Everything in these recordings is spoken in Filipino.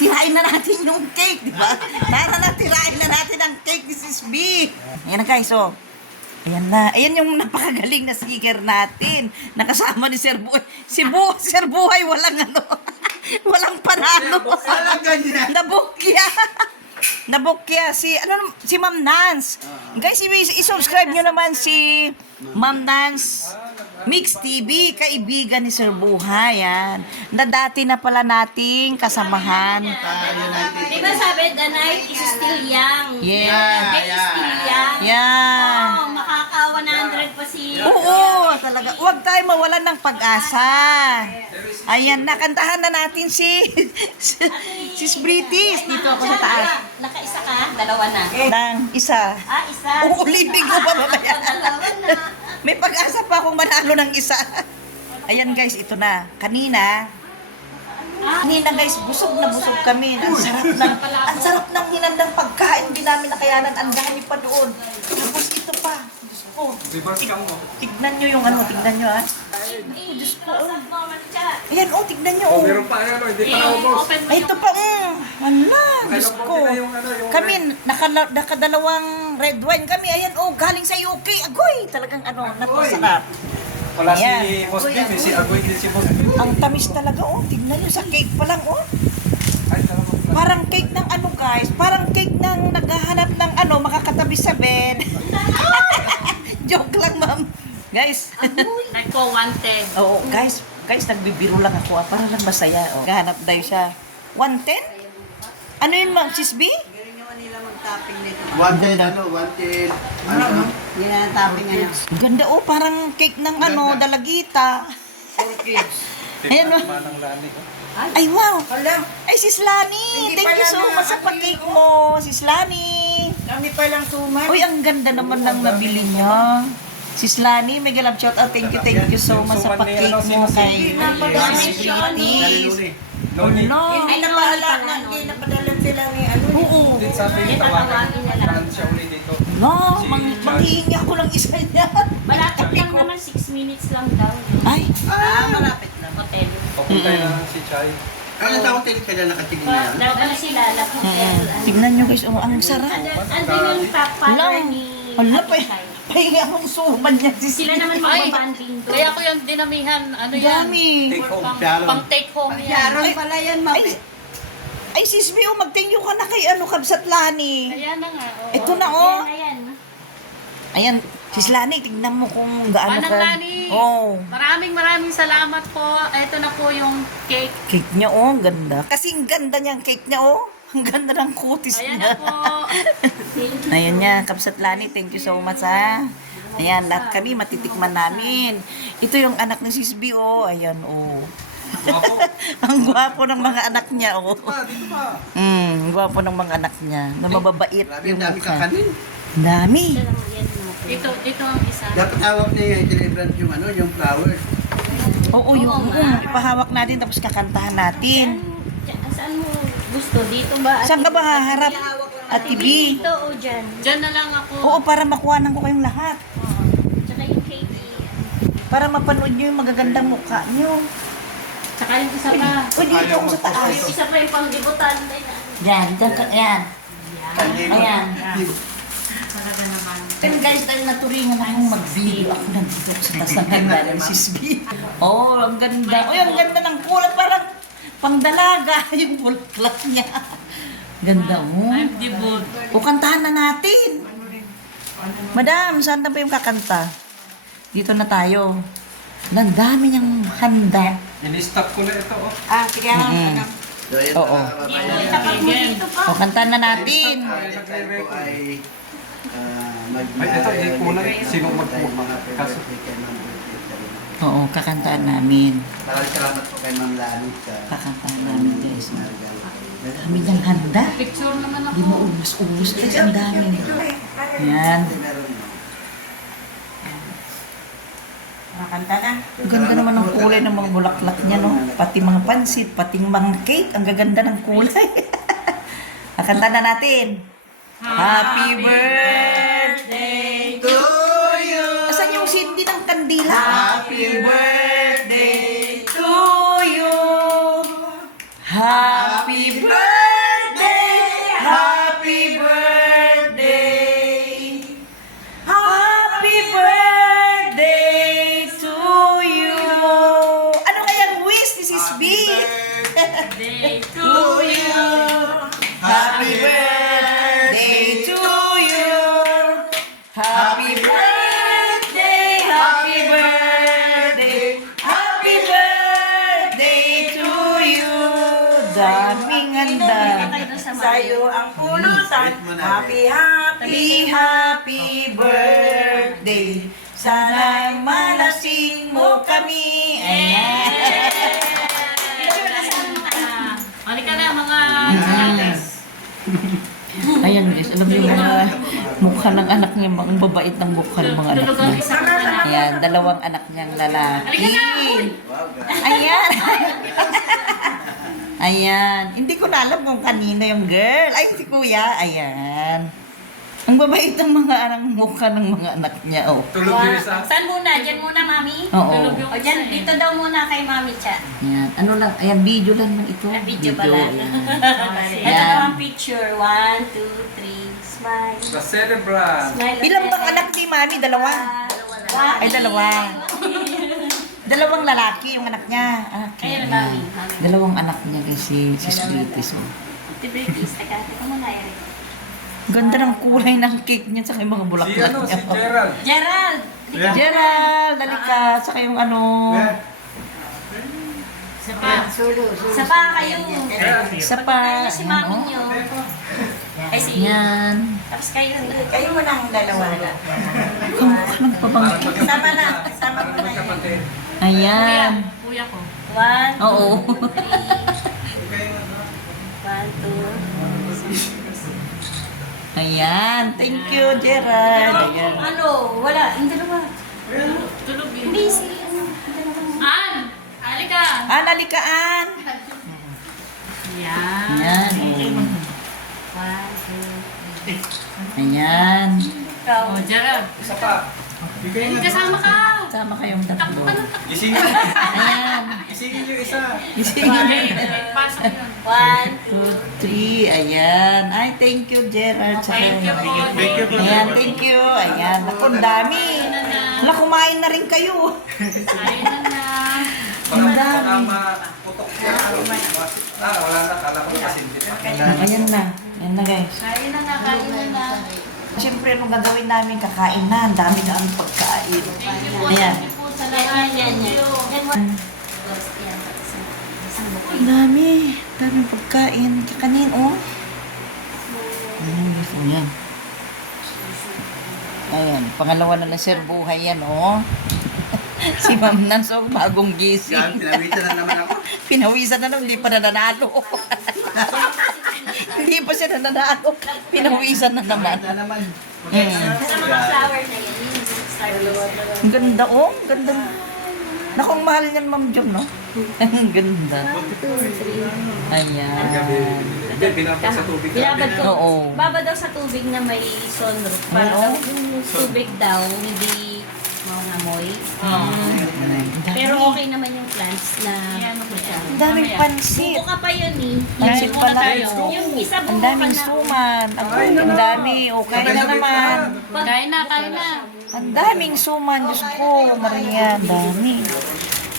tirain na natin yung cake, di ba? Tara na, tirain na natin ang cake ni Sis B. Ayan na guys, oh. Ayan na. Ayan yung napakagaling na sticker natin. Nakasama ni Sir Buhay. Sir Buhay, walang ano. Walang panalo. Walang ganyan. Nabukya. Nabukya si Ma'am Nance. Guys, i-subscribe nyo naman si Ma'am Nance Mix TV, kaibigan ni Sir Buhay. Yan. Na dati na pala nating kasamahan. Di ba sabi, the night is still young. Yeah. The day is still young. Yan. Oh, makaka 100 pa si... Oo, talaga. Huwag tayo mawalan ng pag-asa. Ayan, nakantahan na natin si British. Dito ako sa taas. Nakaisa ka? Dalawa na. Nang isa. Ah, isa. Uulitin ko pa mamaya. Dalawa na. May pag-asa pa akong manalo ng isa. Ayan guys, ito na. Kanina guys, busog na busog kami. Ang sarap ng hinandang pagkain. Hindi namin nakayanan. Ang dami pa doon. Tapos ito pa. Diyos ko. Tignan nyo yung ano. Tignan nyo ha. Diyos ko. Ayan tignan nyo. Meron pa yan, hindi pa naubos. Ay, ito pa. Hala, Diyos ko. Kami, nakadalawang red wine kami. Ayan, galing sa UK. Agoy, talagang napasarap. Wala Ayan. si Boss Jim, si Agoy din si Boss Jim. Ang tamis talaga, tignan nyo sa cake pa lang, Ay, salamat. Parang cake ng guys. Parang cake ng naghahanap ng makakatabi sa bed. Joke lang, ma'am. Guys. Nagpo 110. Oo, guys, nagbibiro lang ako. Para lang masaya. Gahanap daw siya. 110? Ano yun, ma'am? Sis B? Wanted, wanted, Yan ang topping ngayon. Ganda, parang cake ng dalagita. Ayan, ma'am. Manang Lani. Ay, wow. Ay, Sis Lani. Thank you so much sa pag-cake mo, Sis Lani. Kami pa lang suman. Uy, ang ganda naman ng nabili niya. Sis Lani, mega love shout out. Thank you so much sa pag-cake mo kay Sis British. Noni. No. Hindi napadala sila ni ano. Oo. Din sabi yung tawagan. Saan siya uli dito. No, manghihingi ako lang isa niya. Malapit lang naman, 6 minutes lang daw. Ay, Malapit na. Hotel. Papunta na lang si Chay. Ano tawag tayo sila nakatingin na yan? Daw ano sila, love hotel. tignan nyo guys, ang sarap. Andun yung father ni... Hala, pahingi akong suman niya. Sila naman magbabanding doon. Kaya ko yung dinamihan, ano yan? Dami. Take home. Pang take home yan. Yaron pala yan, mami. Ay, Sis B, mag-thank you ka na kay Kabsat Lani. Kaya na nga. Oo. Ito na, Ayan. Ayan, Sis Lani, tignan mo kung gaano Manang ka. Lani. Maraming salamat po. Ito na po yung cake. Cake niya, ganda. Kasing ganda niyang cake niya, Ang ganda ng kutis Ayan niya. na po. Ayan niya, Kabsat Lani, thank you so much, ha. Ayan, lahat kami matitikman namin. Ito yung anak ni Sis B, Ayan, Ang gwapo ng mga anak niya, Dito pa. Gwapo ng mga anak niya. Na mababait Grabe, yung ang dami mukha. kakanin. Dami. Ito ang isa. Dapat hawak niya yung celebrant yung flowers. Oo, yung ipahawak natin tapos kakantahan natin. Saan mo gusto? Dito ba? Saan ka ba haharap? At TV? Dito o dyan? Diyan na lang ako. Oo, para makuhanan ko kayong lahat. Tsaka yung cake. Para mapanood nyo yung magagandang mukha nyo. Tsaka yung isa pa. O, dito ako sa taas. Yung isa pa yung pang-debutan. Yan, yan. Ayan. Talaga naman. Pero guys, dahil naturingan akong mag-video, ako nandito ako sa taas ng ganda ng Sis B. Ang ganda. Ang ganda ng kulay. Parang pangdalaga yung bulaklak niya. Ganda mo. I'm debut. Kantahan na natin. Madam, saan na ba yung kakanta? Dito na tayo. Ang dami niyang handa. In-stop ko na ito. Sige lang. So, yun, Oo. mga kababayan. Tapat mo dito pa. Kantahan na natin. Tayo po ay Ay, ito, hindi kulang. Sino magkuha? Kaso. Kakantahan namin. Maraming salamat po kay Ma'am Lani sa Kakantahan namin, guys. regalo. Dami niyang handa. Picture naman ako. Hindi mo ubus-ubus. Guys, ang dami. Yan. Meron mo. Makanta na. Ang ganda naman ng kulay ng mga bulaklak niya, no? Pati mga pansit, pati mga cake. Ang gaganda ng kulay. Kakanta na natin. Happy birthday to you. Asan yung sindi ng kandila? Happy birthday to you. Happy birthday. birthday to To you. Happy birthday to you. Happy birthday, happy birthday, happy birthday to you. Daming handa. Sa'yo ang pulutan. Happy, happy. Happy birthday. Sana'y malasing mo kami. Ayan. Halika na mga ates. Ayan guys, alam niyo mga mukha ng anak niya, ang babait ng mukha ng mga anak Tulog ang niya. isang anak. Ayan, dalawang anak niyang lalaki. Ayan. Ayan. Hindi ko na alam kung kanino yung girl. Ay, si kuya. Ayan. Ang babait ng mga anak, mukha ng mga anak niya. Oh. Tulog yung isa. Saan muna? Diyan muna, Mami? Oo. Tulog yung O dyan, dito daw muna kay Mami Cha. Ayan. Ano lang, ayan, video lang man ito. Video pala. ayan. Ito Yan. daw ang picture. 1, 2, 3. Smile. The celebrant. Smile. Ilang bang anak ni Mami? Dalawa? Ay, dalawa. Dalawang lalaki yung anak niya. Ayun, Ayan. Mami. Dalawang anak niya guys, si Sweeties. Oh. Tibritis. Teka muna, Eric. Ganda ng kulay ng cake niya sa mga Si bulaklak ano, niya. si Gerald. Gerald! Gerald, dalika. Saka yung ano. Isa pa. Isa pa kayo. Isa pa. Si Mami Ano? nyo. Ay, si... Yan. Tapos kayo. Kayo mo na ang dalawa. Kamukha ng pabangkit. Sama na. Sama mo na yan. Kapatid. Ayan. Kuya ko. 1, 2, Oo. 1, 2. Ayan. Thank you, Gerald. Ayan. Ano? Wala. Yung dalawa. Tulog yun. Hindi si... Ano? An! Halika! Nalikaan. Yan. Ayan. 1, 2. Ayan. Ikaw. O, Gerald. Isa pa. Kasama ka! Sama kayong tatlo. Isingin. Ayan. Isingin yung isa. Okay, pasok yun. 1, 2. 2, 3. Ayan. Ay, thank you, Gerald. Saka- Thank you po. Thank you po. Ayan, thank you. Ayan. Naku, ang dami. Wala, kumain na rin kayo. Ayun na na. Ang dami. Putok siya. Wala na. Kala ko kasi hindi. Ayan na. Ayan na, guys. Kain na na, kain na na. Siyempre, anong gagawin namin? Kakain na. Ang dami na ang pagkain. Thank you po. Ayan. Thank you po sa Yan, lahat. yan, Thank yan. you. Yan. Isang buko. Ang dami. Daming pagkain. Kakanin, oh. Ayan, guys. Ayan. Ayan. Pangalawa na ng Sir Buhay yan, oh. Si Ma'am Nanso, bagong Yan, gising. pinawitan na naman ako. Pinawisan na naman, hindi pa nananalo. Hindi pa siya nananalo. Pinawisan na naman. Na naman. Sa mga flower na yan. Yung start. Ang ganda, oh. Ang ganda. Naku, ang mahal niyan, Ma'am Jom, no? Ang ganda. Ayan. Hindi, binabad sa tubig. Binabad ko. Oo. Baba daw sa tubig na may sunroof. Para daw yung tubig daw, hindi mangamoy. Pero okay naman yung plants na... Ang daming pansit. Buko ka pa yun eh. Pansit pa na. Yung isa Ang buko ka daming na. suman. Ang dami. Okay na naman. Kain na, kain na. Ang daming suman. Diyos ko, Maria. Ang dami.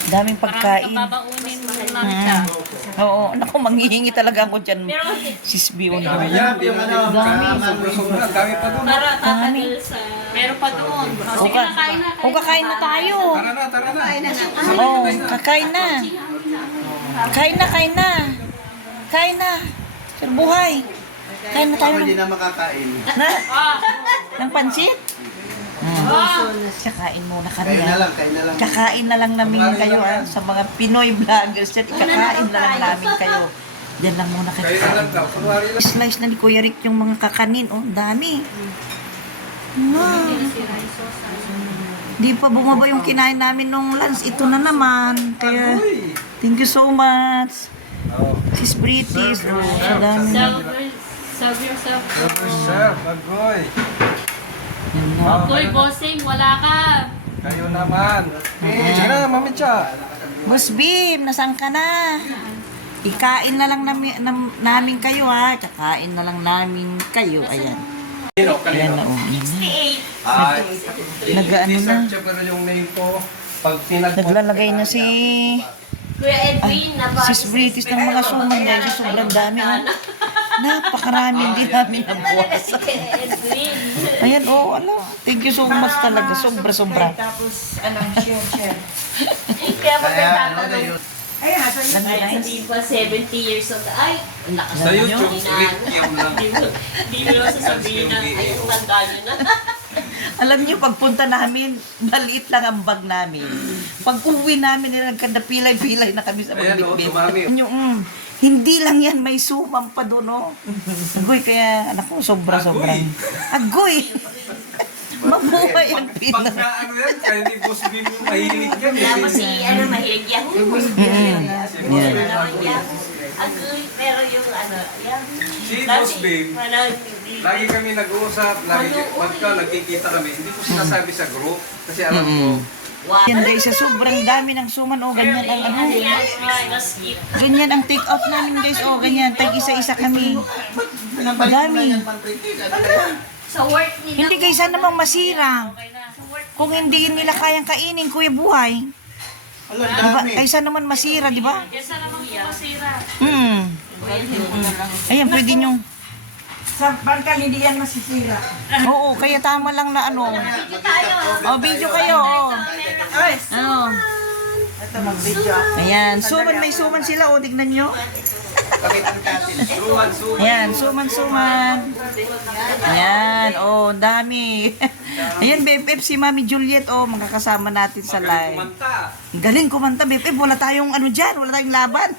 Ang daming Parang pagkain. babaunin mo lang siya. Oo. Naku, manghihingi talaga ako dyan. Pero Sisbi, oh. Dami yan. Yung ano, sobra-sobra. Dami pa doon. para tatanil sa... Meron pa doon. O, sige na, kain na. O, kakain na tayo. Tara na, tara na. Oo, kakain na. Kain na, kain na. Kain na. Sir Buhay. Kain na tayo Ako hindi ng, na makakain. Ah, ng pansit. Kakain muna kami. Kain na ah. lang, kain na lang. Kakain na lang namin kayo sa mga Pinoy vloggers. Yan, ikakain na lang namin kayo. Diyan lang muna kayo. Kaya na lang daw. Kunwari lang. Slice na ni Kuya Rick yung mga kakanin. Oh, dami. Wow. Di pa bumaba yung kinain namin nung lunch. Ito na naman. Kaya, thank you so much. Sis British. Oh, sa dami. serve yourself. Chef, Agoy. Yan na. Toy, bossing, wala ka. Kayo naman. Diyan na, Mami Cha. Boss Bim, nasaan ka na? Ikain na lang namin kayo ha. Kakain na lang namin kayo. Ayan. Kanino, Ayan kanino? na. Oh, yan na. Ay, Nag-ano na. T-shirt siya pero yung name ko, pag tinagpo. Naglalagay na si Kuya Edwin, Sis British ng mga suman guys, sobrang dami. Oh. Napakarami din namin Talaga nabuhat. si Kuya Edwin. Ayan, oh, ano. Thank you so much talaga. Sobra-sobra. Tapos, share. Kaya pag Kaya, ano na nagtatanong, yun? Ayan, nasa ay, hindi pa 70 years old. Ay, ang lakas Sa na YouTube, nyo. Rick yung lang. Hindi mo lang sasabihin na, ay, ang tanda nyo na. Alam niyo, pagpunta namin, maliit lang ang bag namin. Pag uwi namin, nagkandapilay-pilay na kami sa mga Ayan, oh, bitbit. dumami. Hindi lang yan, may sumam pa doon, oh. Agoy, kaya, anak ko, sobra-sobra. Agoy! Mabuhay ang Pag Pinas. na ano yan, kaya ni Boss Bim yung mahilig yan. Tapos si, mahilig Yahoo. Yahoo. Pero yung yan. Si Boss Bim, Parang, lagi kami nag-uusap, nagkikita kami. Hindi ko sinasabi sa group, kasi alam ko, wow. Yan guys, sa sobrang dami ng suman, oh, ganyan ang ano. Ganyan ang take out namin guys, oh, ganyan. Tag isa-isa kami. Dami. Sa work nila. Hindi guys, sana namang masira. Kung hindi nila kayang kainin, Kuya Buhay. Alam, Diba? dami. Kaysa naman masira, di ba? Kesa naman po masira. Ayan, pwede nyo. Sa bangkal, hindi yan masisira. Oo, kaya tama lang na ano. Oh, video kayo, oh. Ano? Ito, mag-video ako. Ayan, suman, may suman sila, oh, tignan nyo. Pakita natin. suman. Ayan, suman. Ayan, oh, ang dami. Ayan, BFF, si Mami Juliet, oh, makakasama natin sa live. kumanta. Galing kumanta, BFF, wala tayong ano dyan, wala tayong laban.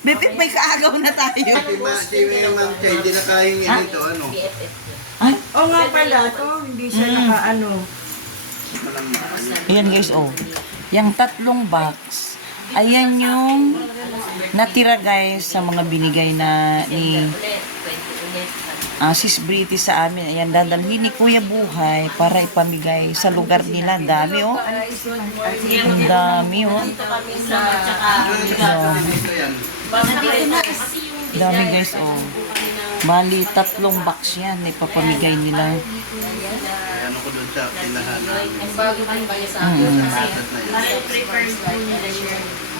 BFF, may kaagaw na tayo. Si Ma'am Chay, hindi na kayang ganito, ano? Ay, Oo nga pala, to, hindi siya nakaano. Malang maano. ayan guys, oh. Yung 3 box, ayan yung natira guys sa mga binigay na ni Sis British sa amin. Ayan, dadalhin ni Kuya Buhay para ipamigay sa lugar nila. Dami, oh. Ang dami, oh. Dito yan. Dami guys, oh. Bali, 3 box yan. Ipapamigay nila. Kaya ano ko doon sa tinahan na matat na yun.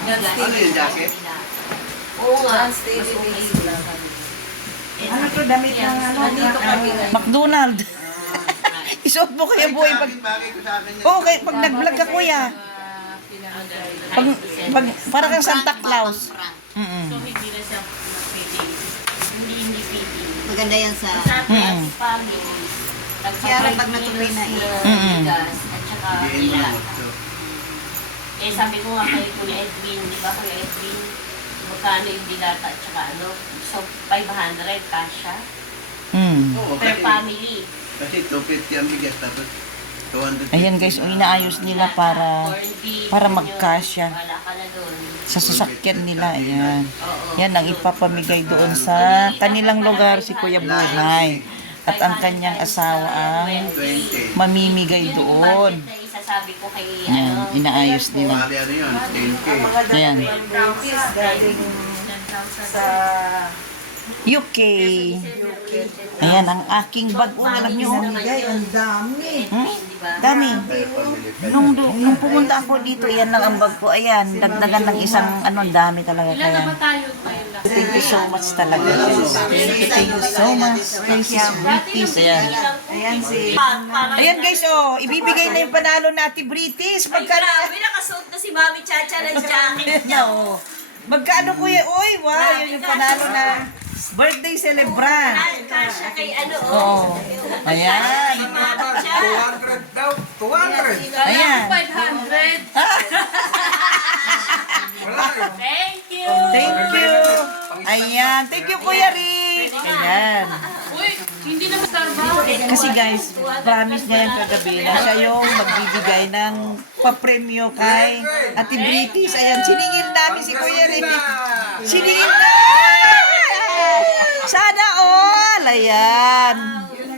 Ano yung jacket? Oo nga. Ano to, damit ng ano? McDonald. Isuot mo Kuya Buhay pag... Bakit ko sa akin yan? Okay, pag nag-vlog ka, Kuya. Pag, para kang Santa Claus. Mm-mm. So, hindi na siya pwede. Hindi pwede. Maganda yan sa... Sabi as family. Kaya pag natuloy na bigas at saka Hindi ilan. mo ito. Eh sabi ko nga kay Kuya Edwin, di ba Kuya Edwin, magkano yung dilata at saka ano, so 500 kasha Mm. Oo, per family. Kasi 250 ang bigas tapos 200. Ayan guys, oh, inaayos nila para magkasya Wala ka na doon. sa sasakyan nila. Ayan. Yan ang ipapamigay doon sa kanilang lugar si Kuya Buhay. At ang kanyang asawa ang 20. mamimigay Yun yung doon. budget na isasabi ko kay Yan, inaayos nila. Bali ano yun, 10K. Ayan. Galing sa UK. Ayan, ang aking bag. Oh, alam nyo, oh. Ay, ang dami. Hmm? Dami. Kaya pamili pa. Nung pumunta ako dito, yan lang ang bag ko. Ayan, dagdagan ng isang, ano, ang dami talaga. Ilan na ba Kaya, tayo? Tayo lang. thank you so much talaga. Thank you so much. Thank you, British. Ayan. Ayan si... Ayan guys, oh, ibibigay na yung panalo na Ate British. Ay, grabe, nakasuot na si Mami Chacha ng jacket niya. oh. Magkano kuya? Uy, wow, yun yung panalo na birthday celebrant. Kasha kay ano, Oh. Ayan. Si Mami Cha. 200 daw, 200. Ayan. 500. Wala yun. Thank you. Thank you. Ayan. Thank you, Kuya Rick. Ayan. Uy, hindi naman Starbucks. Kasi guys, promise niya yung kagabi na siya yung magbibigay ng papremyo kay Ate British. Ayan, siningil namin si Kuya Rick. Siningil na! Sana all! Ayan.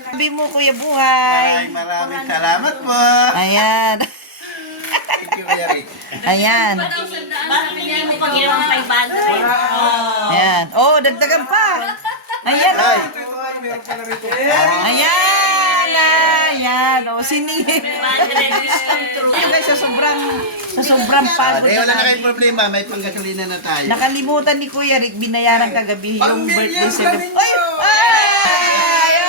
Sabi mo, Kuya Buhay. Maraming salamat po. Ayan. Thank you, Kuya Rick. Ayan. Bakit hindi mo pag ginawang 500? Ayan. Oh, dagdagan pa. Ayan. Oh. Ito, meron pala rito. Ayan. Ayan. Ayan, o, sinihip. Ayun guys, sa sobrang pagod Wala na na kayong problema, may panggasolina na tayo. nakalimutan ni Kuya Rick, binayaran kagabi yung birthday Pang-million celebration. na ninyo!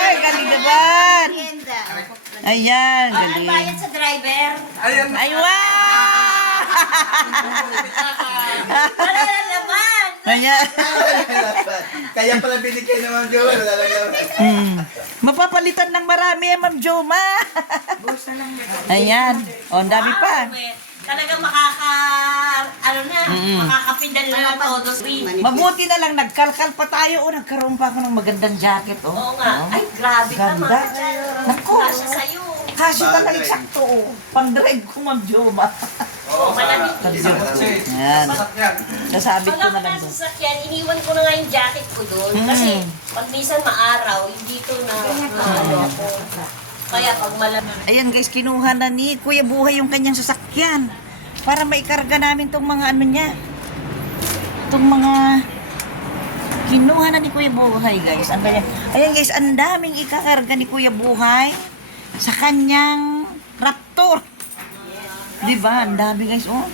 Ay, galing naman. Merienda. Ayan, Ang galing. bayad sa driver. Ayan. Ay, wow! Wala na naman. Ayan. Kaya pala binigay naman Joel. Wala lang naman. Mapapalitan ng marami Ma'am Joma. Ayan. O, ang dami pa. Talagang makakapindal na lang todo. Mabuti na lang, nagkalkal pa tayo. O, nagkaroon pa ako ng magandang jacket. O. Oo nga. Ay, grabe ka Ganda. mga. Naku. Kasya sa'yo. Kasyo talaga eksakto. O. Pang-drive ko Ma'am Joma. Oo, malamig. Ayan. Sasakyan. Nasabit ko Wala na ka lang na doon. sa sasakyan, iniwan ko na nga yung jacket ko doon. Kasi pag minsan maaraw, hindi to na ano ako. Kaya pag malamig. Ayan guys, kinuha na ni Kuya Buhay yung kanyang sasakyan para maikarga namin tong mga ano niya. Tong mga kinuha na ni Kuya Buhay guys. Ang ganyan. Ayan guys, ang daming ikakarga ni Kuya Buhay sa kanyang Raptor. Diba? Ang dami guys, oh.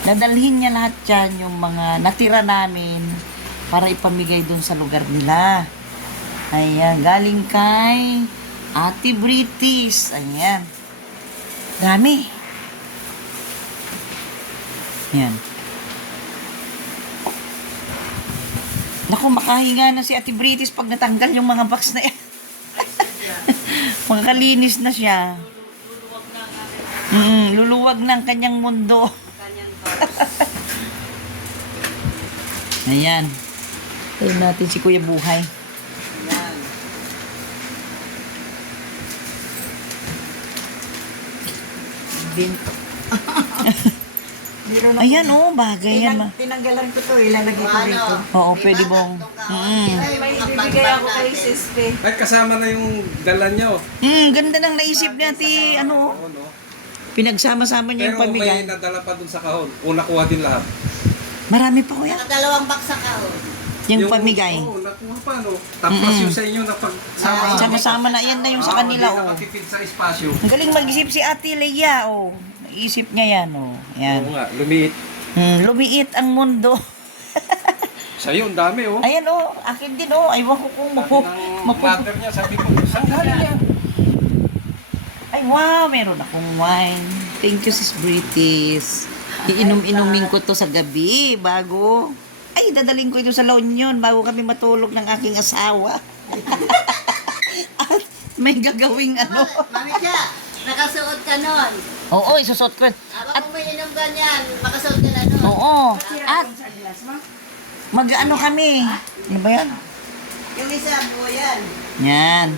Dadalhin niya lahat yan yung mga natira namin para ipamigay dun sa lugar nila. Ayan, galing kay Ate Britis. Ayan. Dami. Ayan. Naku, makahinga na si Ate Britis pag natanggal yung mga box na yan. Makakalinis na siya. Luluwag ng kanyang mundo. Ayan. Tignan natin si Kuya Buhay. Ayan, oh, bagay yan. Tinanggalan ko to, ilalagay ko rito. Oo, pwede bong. May bibigay ako kay Sispe. Ay, kasama na yung dala nyo. Ganda ng naisip niya, ti, ano, Oo, no? pinagsama-sama niya yung Pero pamigay. may nadala pa dun sa kahon. O nakuha din lahat. Marami pa, kuya. Nakadalawang baksa ka. Yung pamigay. Oo, nakuha pa, no? Tapos yung sa inyo na pagsama. Sama-sama na, yan na yung sa kanila, Hindi oh. nakatipid sa espasyo. Ang galing mag-isip si Ate Leia, oh. Naisip niya yan, oh. Yan. Oo nga, lumiit. Lumiit ang mundo. Sa'yo, ang dami, oh. Ayan, oh. Akin din, oh. Aywan ko kung Ng mother niya, sabi ko, saan galing yan? Ay, wow, meron akong wine. Thank you, Sis Britis. Iinom-inumin ko to sa gabi bago. Ay, dadaling ko ito sa La Union bago kami matulog ng aking asawa. At may gagawing ano. Mami siya, nakasuot ka nun. Oo, isusot ko. Habang umiinom ka niyan, makasuot ka na nun. Oo. At mag-ano kami. Ano ba yan? Yung isa, buyan. Yan.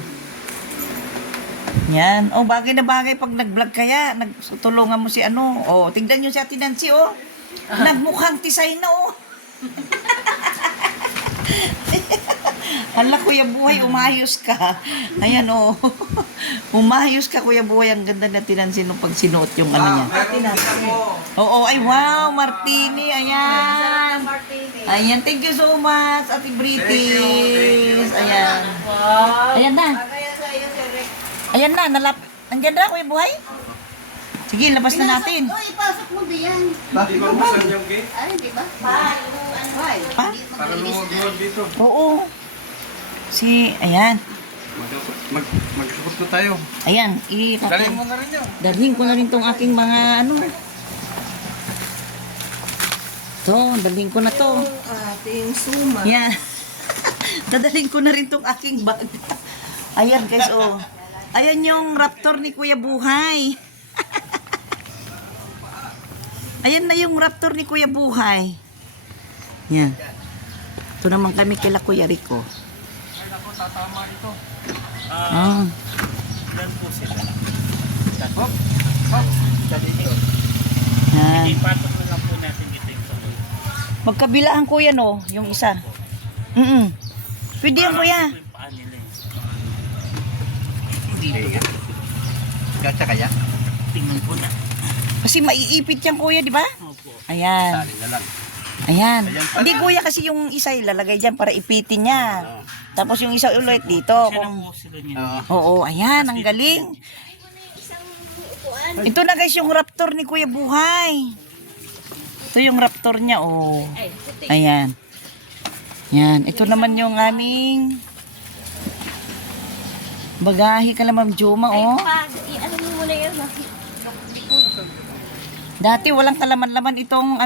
Yan. Oh, bagay na bagay pag nag-vlog kaya. Nagtulungan mo si ano. Oh, tignan nyo si Ate Nancy, oh. Nagmukhang tisay na, oh. Hala, Kuya Buhay, umayos ka. Ayan, oh. Umayos ka, Kuya Buhay. Ang ganda na Nancy nung pag sinuot yung ano niya. Meron din ako. Oo, ay wow, Martini. Ayan. Ayan, thank you so much, Ate Britis. Ayan. Ayan na. Kaya sa iyo, Sir Rick. Ayan na, Nandyan na, Kuya Buhay? Sige, labas na natin. Oh, ipasok mo diyan. Di ba buksan yung gate? Ay, di ba? Pa, yung ano. Pa? Para lumuwag dito. Oo. Ayan. Mag-support na tayo. Ayan, Dalhin mo na rin yun. dalhin ko na rin tong aking mga ano. Dalhin ko na to. Ating suma. Yan. Dadalhin ko na rin tong aking bag. Ayan guys, oh. Ayan yung Raptor ni Kuya Buhay. Ayan na yung Raptor ni Kuya Buhay. Yan. Ito naman kami kila Kuya Rico. Ay, naku, tatama ito. Ah. Yan po sila. Hop, hop. Yan. Ipasok na lang po natin dito yung sabon. Magkabilaan kuya no, yung isa. Pwede yan kuya. Gata kaya? Tingnan ko na. Kasi maiipit yan kuya, di ba? Ayan. Tali na lang. Ayan. Hindi kuya kasi yung isa ilalagay dyan para ipitin niya. Tapos yung isa ulit dito. Kung... Oo, ayan. Ang galing. Ito na guys yung raptor ni Kuya Buhay. Ito yung raptor niya, oh. Ayan. Yan. Ito naman yung aming bagahe ka lang, Ma'am Joma, oh. Ano mo muna yun? Dati walang kalaman-laman itong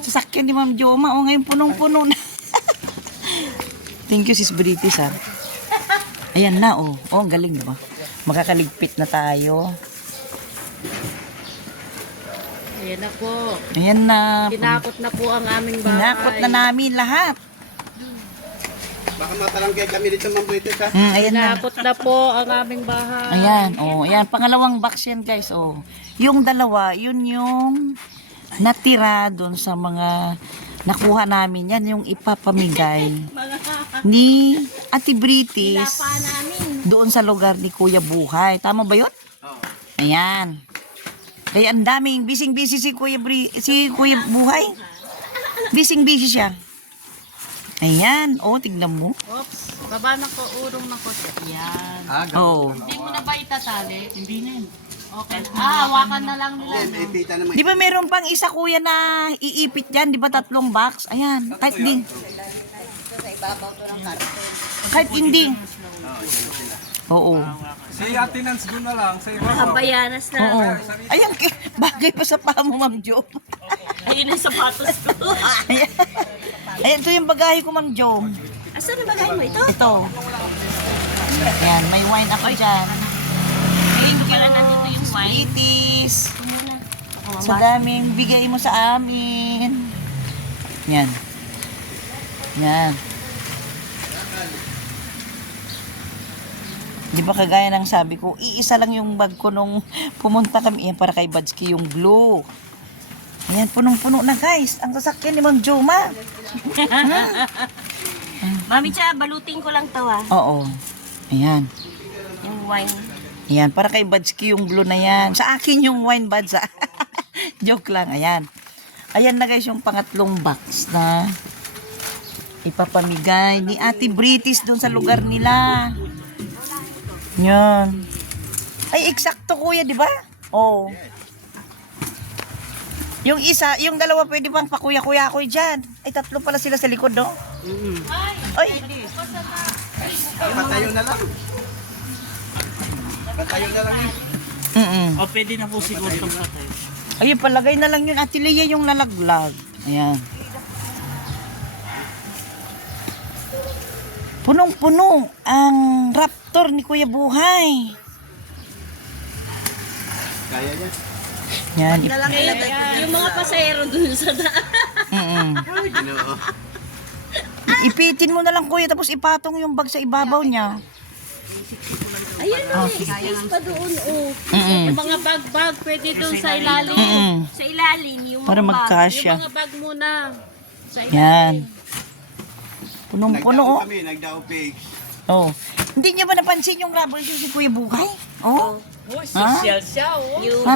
sasakyan ni Ma'am Joma. Oh, ngayon punong-puno na. Thank you, Sis Britis, ha. Ayan na, oh. Oh, ang galing, diba? Makakaligpit na tayo. Ayan na po. Ayan na. Kinakot na po ang aming bahay. Pinakot na namin lahat. Baka matarangkay kami dito, Ma'am Britis, ha? Ayan na. Kinakot na po ang aming bahay. Ayan, oh. Ayan, pangalawang box yan, guys, oh. Yung dalawa, yun yung natira doon sa mga nakuha namin. Yan yung ipapamigay ni Ate Britis doon sa lugar ni Kuya Buhay. Tama ba yun? Ayan. Kaya ang daming bising-busy si Kuya Buhay. Bising-busy siya. Ayan. Oh, tignan mo. Oops. Baba na ko, urong na ko. Yan. Oh. Hindi mo na ba itatali? Hindi na yun. Okay. Hawakan na lang nila. Ipita naman. Di ba meron pang isa, Kuya, na iipit dyan? Di ba 3 box? Ayan. Kahit di. Kahit hindi. Oo. Si Ate Nance doon na lang. Sa Kabayanas na. Oo. Ayan, bagay pa sa paa mo, Ma'am Jo. Ayun ang sapatos ko. Ayan. Ayan, ito yung bagahe ko, Ma'am Jo. Asan na bagay mo ito? Ito. Ayan, may wine ako dyan. Thank you. Nandito yung wine. Itis. Sa daming bigay mo sa amin. Yan. Yan. Di ba kagaya ng sabi ko, iisa lang yung bag ko nung pumunta kami. Yan, para kay Badski yung blue. Ayan, punong-puno na guys. Ang sasakyan ni Ma'am Joma. Mami Cha, balutin ko lang to Oo. Ayan. Yung wine. Ayan, para kay Badski yung blue na yan. Sa akin yung wine buds, ah. Joke lang, ayan. Ayan na guys yung pangatlong box na ipapamigay ni Ate Britis doon sa lugar nila. Yan. Ay, eksakto Kuya, di ba? Oo. Yung isa, yung dalawa pwede bang pakuya-kuya ako dyan. Ay, 3 pala sila sa likod, no? Ay, Patayo na lang. Patayo na lang yun. O, pwede na po siguro itong patay. ayun, palagay na lang yun. Ate Lea yung nalaglag. Ayan. Punong-puno ang raptor ni Kuya Buhay. Kaya yan. Yan. Yung mga pasahero dun sa daan. Ginoo. Ipitin mo na lang Kuya tapos ipatong yung bag sa ibabaw niya. Ayun o, may space pa doon o. Mm-mm. Yung mga bag-bag, pwede doon sa ilalim. Mm-mm. Sa ilalim, yung Para mga bag. magkasya. Yung mga bag muna. Sa ilalim. Yan. Punong-puno Nagdao oh. kami, nagdao pigs. Oh. Hindi niya ba napansin yung rubber shoes si Kuya Buhay? Oh. Social siya, oh. Yung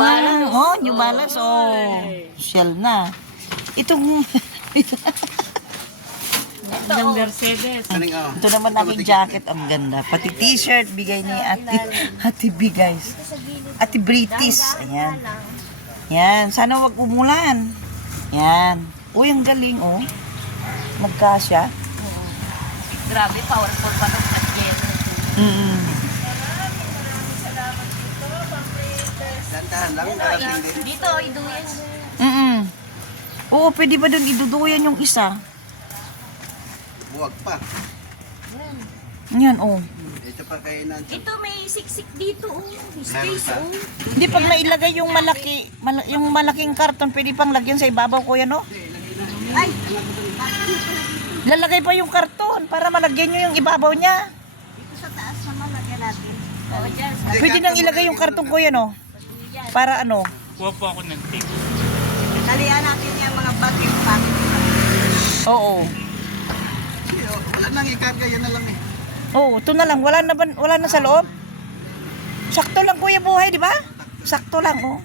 New Balance. Oh. Shell na. Itong Ng Mercedes. Aning, oh. ito naman aking jacket, ang ganda. Pati t-shirt bigay ni Ate B guys. Ate Britis. Ayan. Yan, sana wag umulan. Yan. Uy, ang galing oh. Magkasya. Grabe, powerful pa ng kanya. Dandahan lang, darating din. Dito, iduyan. Oo, pwede ba doon iduduyan yung isa? Buwag pa. Yan, oh. Ito pa kayo na. Ito, may siksik dito, oh. May space, oh. Hindi pag nailagay yung yung malaking karton, pwede pang lagyan sa ibabaw ko yan, no? Ay! Lalagay pa yung karton para malagyan nyo yung ibabaw niya. Sa taas naman, lagyan natin. Oh, dyan. Pwede nang ilagay yung karton ko yan, no? Para ano? Kuha po ako ng tip. Talian natin yung mga bag yung pangit. Oo. Wala nang ikarga, yan na lang eh. Oo, ito na lang. Wala na sa loob. Sakto lang Kuya Buhay, di ba? Sakto lang, oh.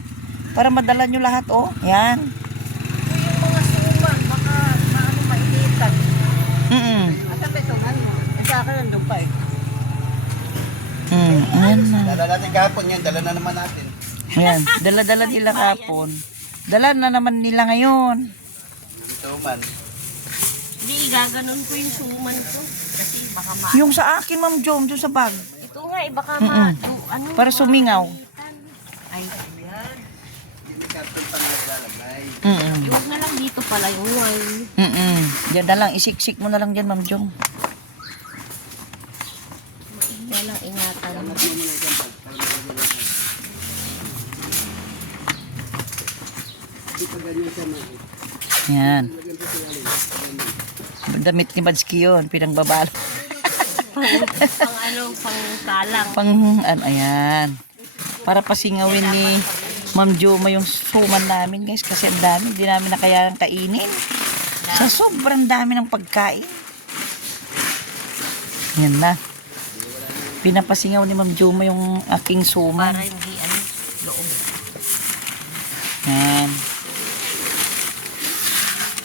Para madala nyo lahat, oh. Yan. Yung mga suman, baka maano mainitan. At ang betongan mo. Sa akin, nandun pa eh. Ayan na. Dala natin kahapon yan, dala na naman natin. Ayan, dala-dala nila kapon. Dala na naman nila ngayon. Ito man. Hindi, igaganon ko yung suman ko. Kasi baka Yung sa akin, Ma'am Jom, doon sa bag. ito nga, baka ano. Para sumingaw. Ay, Hindi karton pa nga ilalagay. yung na lang dito pala yung wine. Diyan na lang, isiksik mo na lang dyan, Ma'am Jom. Kaya lang ingatan. Yan. Damit ni Badski yun, pinangbabalo. Pang ano, pang kalang. Ayan. Para pasingawin ni Ma'am Joma yung suman namin, guys. Kasi ang dami, hindi namin nakayang kainin. Sa sobrang dami ng pagkain. Yan na. Pinapasingaw ni Ma'am Joma yung aking suman. Para hindi ano, loob. Yan.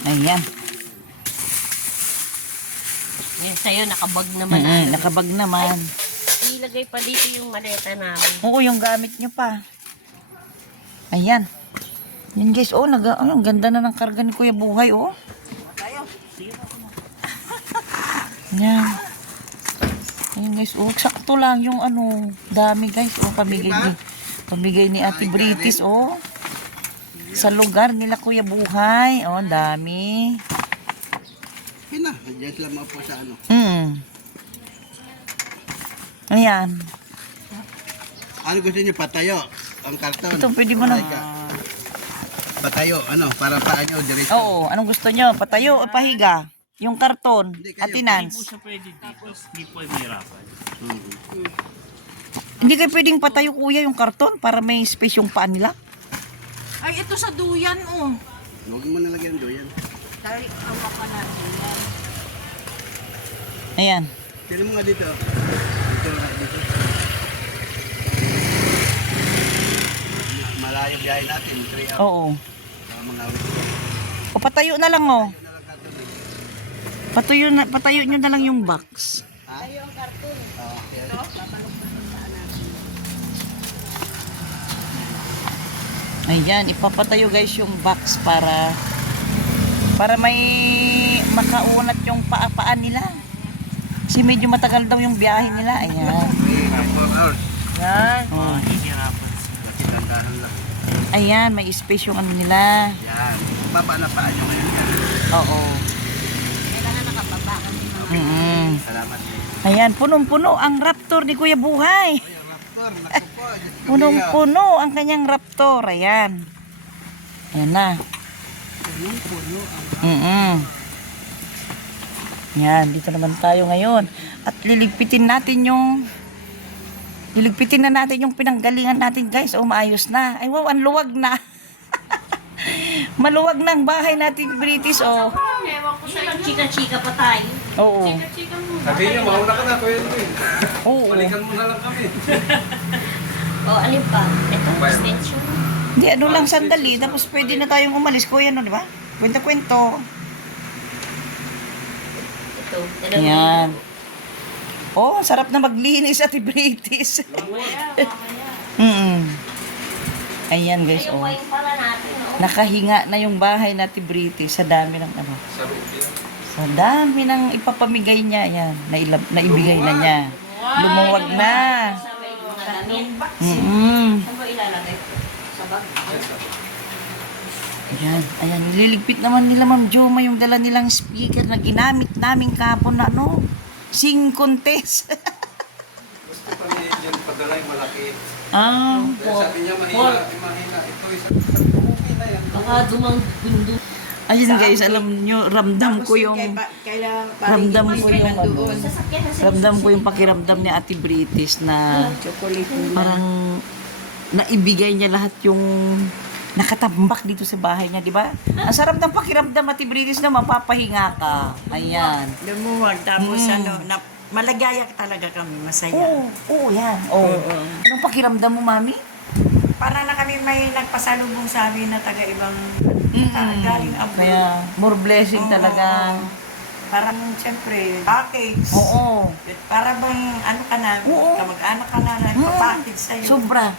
Ayan. Yan sa'yo, nakabag naman. Nakabag naman. Ilagay pa dito yung maleta namin. Oo, yung gamit nyo pa. Ayan. Yan guys, oh, ang ganda na ng karga ni Kuya Buhay, oh. Yan. Ayan guys, oh, sakto lang yung ano, dami guys, oh, pamigay ni Ate Britis, oh. Sa lugar nila Kuya Buhay, oh, dami. Pina, diyan sila maupo sa ano. Ayan. Ano gusto niyo, patayo? Ang karton. Ito, pwede mo na. Patayo, ano, para paa nyo, diretso. Oo, anong gusto nyo? Patayo o pahiga? Yung karton, Ate Nance. Hindi kayo pwedeng patayo, kuya, yung karton para may space yung paa nila? Ay, ito sa duyan, oh. Huwag mo nalagyan doon yan. Ayan. Tira mo nga dito. Dito nga dito. Malayo biyahe natin, 3 hours. Oo. Mga awit. O patayo na lang, oh. Patayo nyo na lang yung box. Ayan, ipapatayo guys yung box para may makaunat yung paa nila. Kasi medyo matagal daw yung biyahe nila. Ayan. 4 hours. Ayan. Oh. Tinandahan lang. Ayan, may space yung ano nila. Yan. Baba na paa nyo ngayon yan. Oo. Kailangan nakababa kami. Salamat. Ayan, punong-puno ang Raptor ni Kuya Buhay. Raptor, naku po. Punong-puno ang kanyang Raptor. Ayan. Ayan na. Yan, dito naman tayo ngayon. At liligpitin na natin yung pinanggalingan natin, guys. O, maayos na. Ay, wow, ang luwag na. Maluwag na ang bahay natin, British, oh. Chika-chika pa tayo. Oo. Sabi niyo, mauna ka na, Kuya Luis. Oo. Balikan mo na lang kami. O, ano pa? Ito, extension. Hindi, ano lang sandali. Tapos pwede na tayong umalis, kuya, no, di ba? Kwento-kwento. Ito. Yan. Oh, sarap na maglinis at British. Ayan, guys, Yung oh. wine pala natin, no? Nakahinga na yung bahay natin British sa dami ng ano. Sa Rubio. Sa dami ng ipapamigay niya, yan. Naibigay na niya. Lumuwag na. Sa may mga damit. Saan mo ilalagay? Sa bag? Ayan, ayan. Nililigpit naman nila Ma'am Joma yung dala nilang speaker na ginamit namin kapon na ano. Sing contest. Gusto pa niya dyan padala yung malaki. Dahil sabi niya, mahina. Ito, okay na yan. Baka dumanggundo. Ayun guys, alam nyo, ramdam ko yung Sasakyan na ramdam ko yung pakiramdam ni Ate British na parang naibigay niya lahat yung nakatambak dito sa bahay niya, di ba? Ang sarap ng pakiramdam, Ate British, na mapapahinga ka. Ayan. Lumuwag, tapos malagaya talaga kami, masaya. Oo, yan. Oo. Anong pakiramdam mo, Mami? Para na kami may nagpasalubong sa amin na taga-ibang galing abroad. Kaya, more blessing talaga. Parang, siyempre, package. Oo. Para bang, ano ka na, Oo. kamag-anak ka na, package sa'yo. Sobra.